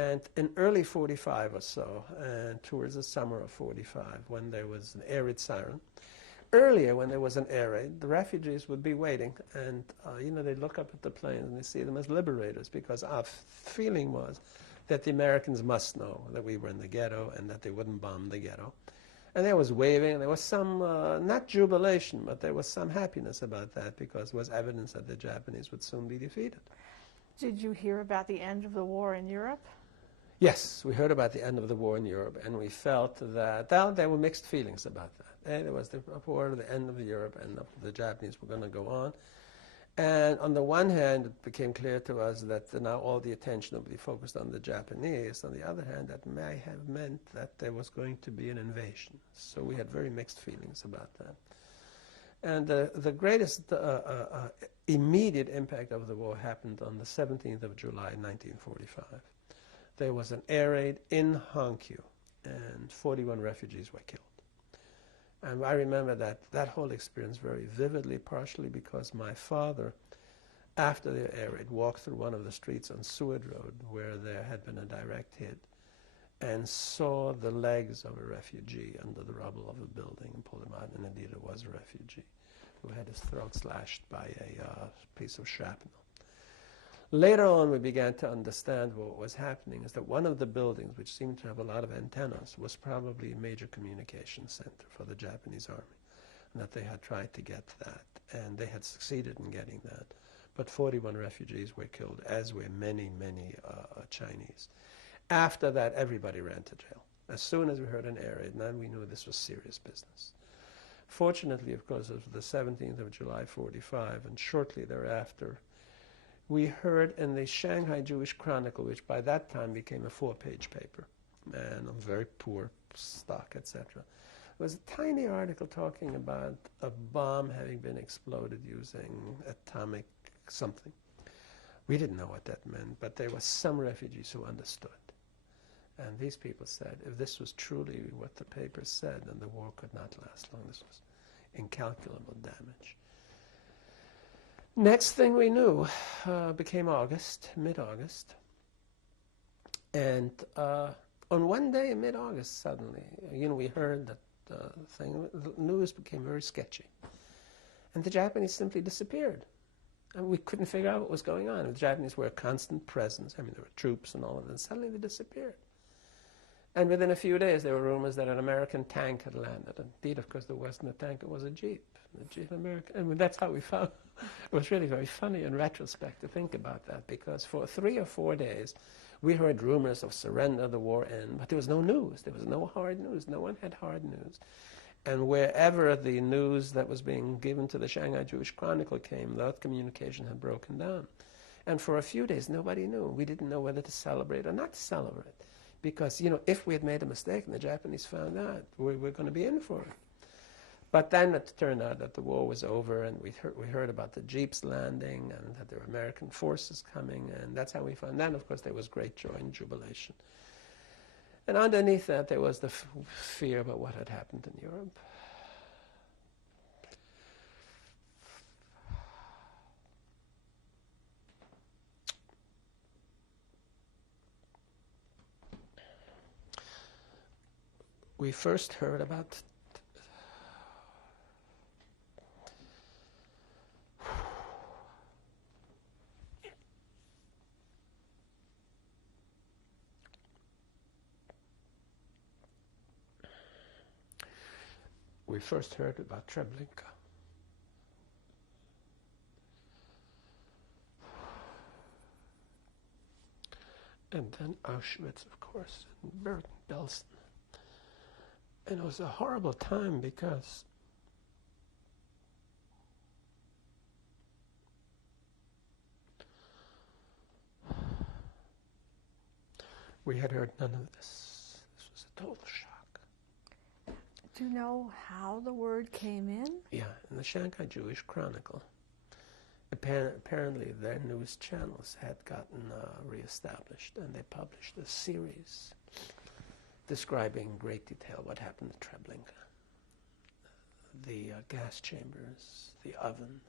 And in early 45 or so, and towards the summer of 45, when there was an air raid siren, earlier when there was an air raid, the refugees would be waiting, and they'd look up at the planes and they see them as liberators, because our feeling was that the Americans must know that we were in the ghetto and that they wouldn't bomb the ghetto. And there was waving, and there was some, not jubilation, but there was some happiness about that, because it was evidence that the Japanese would soon be defeated. Did you hear about the end of the war in Europe? Yes, we heard about the end of the war in Europe, and we felt that, there were mixed feelings about that. And there was the report of the end of Europe, and the Japanese were going to go on. And on the one hand, it became clear to us that now all the attention would be focused on the Japanese. On the other hand, that may have meant that there was going to be an invasion. So we had very mixed feelings about that. And the greatest immediate impact of the war happened on the 17th of July, 1945. There was an air raid in Hongkew, and 41 refugees were killed. And I remember that whole experience very vividly, partially because my father, after the air raid, walked through one of the streets on Seward Road where there had been a direct hit, and saw the legs of a refugee under the rubble of a building, and pulled him out, and indeed it was a refugee who had his throat slashed by a piece of shrapnel. Later on, we began to understand what was happening is that one of the buildings, which seemed to have a lot of antennas, was probably a major communication center for the Japanese army, and that they had tried to get that, and they had succeeded in getting that. But 41 refugees were killed, as were many, many Chinese. After that, everybody ran to jail. As soon as we heard an air raid, then we knew this was serious business. Fortunately, of course, it was the 17th of July, 45, and shortly thereafter, we heard in the Shanghai Jewish Chronicle, which by that time became a 4-page paper, and of very poor stock, etc. There was a tiny article talking about a bomb having been exploded using atomic something. We didn't know what that meant, but there were some refugees who understood. And these people said, if this was truly what the paper said, then the war could not last long. This was incalculable damage. Next thing we knew became August, mid-August. And on one day in mid-August, suddenly, we heard that the news became very sketchy. And the Japanese simply disappeared. And we couldn't figure out what was going on. The Japanese were a constant presence. I mean, there were troops and all of that. And suddenly they disappeared. And within a few days, there were rumors that an American tank had landed. Indeed, of course, there wasn't a tank, it was a Jeep. A Jeep American. And that's how we found. It was really very funny in retrospect to think about that, because for 3 or 4 days, we heard rumors of surrender, the war end, but there was no news. There was no hard news. No one had hard news. And wherever the news that was being given to the Shanghai Jewish Chronicle came, that communication had broken down. And for a few days, nobody knew. We didn't know whether to celebrate or not to celebrate. Because, if we had made a mistake and the Japanese found out, we were going to be in for it. But then it turned out that the war was over, and we heard about the Jeeps landing, and that there were American forces coming, and that's how we found. Then, of course, there was great joy and jubilation. And underneath that, there was the fear about what had happened in Europe. We first heard about Treblinka. And then Auschwitz, of course, and Bergen-Belsen. And it was a horrible time because we had heard none of this. This was a total shock. Do you know how the word came in? Yeah, in the Shanghai Jewish Chronicle. Apparently their news channels had gotten reestablished, and they published a series describing in great detail what happened at Treblinka. The gas chambers, the ovens,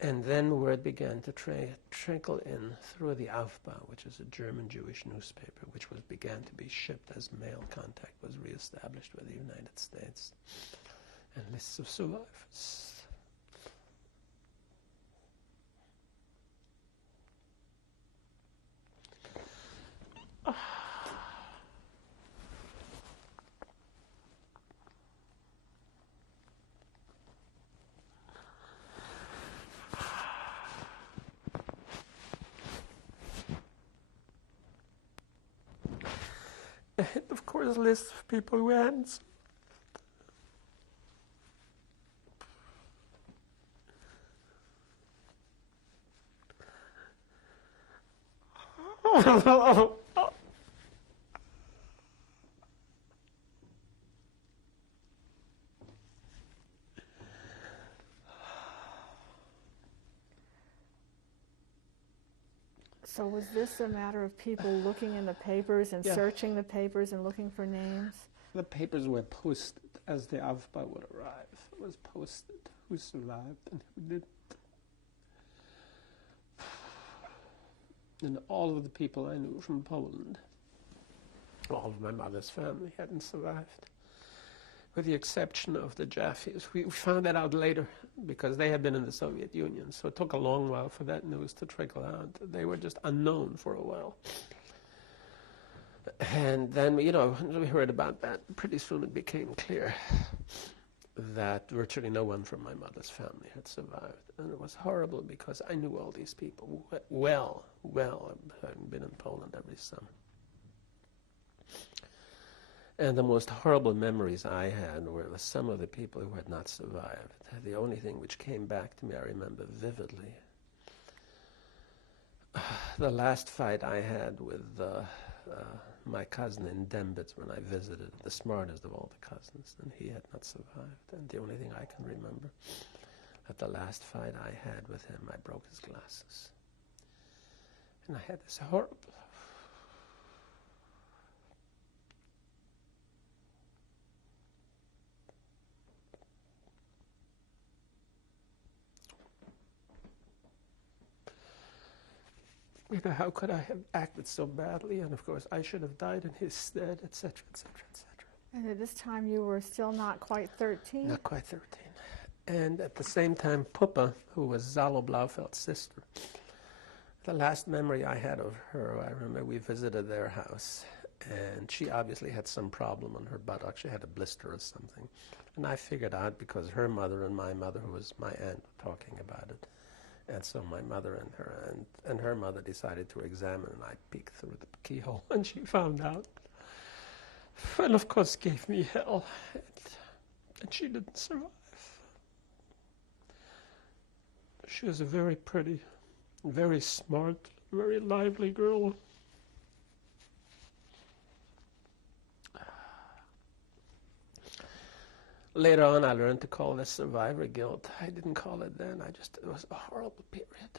And then word began to trickle in through the Aufbau, which is a German Jewish newspaper, which began to be shipped as mail contact was reestablished with the United States, and lists of survivors. And of course, lists of people who hadn't. So was this a matter of people looking in the papers and searching the papers and looking for names? The papers were posted as the Aufbau would arrive. It was posted who survived and who didn't. And all of the people I knew from Poland, All of my mother's family hadn't survived, with the exception of the Jaffes. We found that out later because they had been in the Soviet Union, so it took a long while for that news to trickle out. They were just unknown for a while. And then, we heard about that. Pretty soon it became clear that virtually no one from my mother's family had survived. And it was horrible because I knew all these people well, having been in Poland every summer. And the most horrible memories I had were with some of the people who had not survived. The only thing which came back to me, I remember vividly, the last fight I had with my cousin in Dembitz when I visited, the smartest of all the cousins, and he had not survived. And the only thing I can remember, at the last fight I had with him, I broke his glasses. And I had this horrible... how could I have acted so badly? And of course, I should have died in his stead, etc., etc., etc. And at this time, you were still not quite 13? Not quite 13. And at the same time, Puppa, who was Zalo Blaufeld's sister, the last memory I had of her, I remember we visited their house, and she obviously had some problem on her buttock. She had a blister or something. And I figured out because her mother and my mother, who was my aunt, were talking about it. And so my mother and her mother decided to examine, and I peeked through the keyhole, and she found out. And of course gave me hell, and she didn't survive. She was a very pretty, very smart, very lively girl. Later on, I learned to call this survivor guilt. I didn't call it then. It was a horrible period.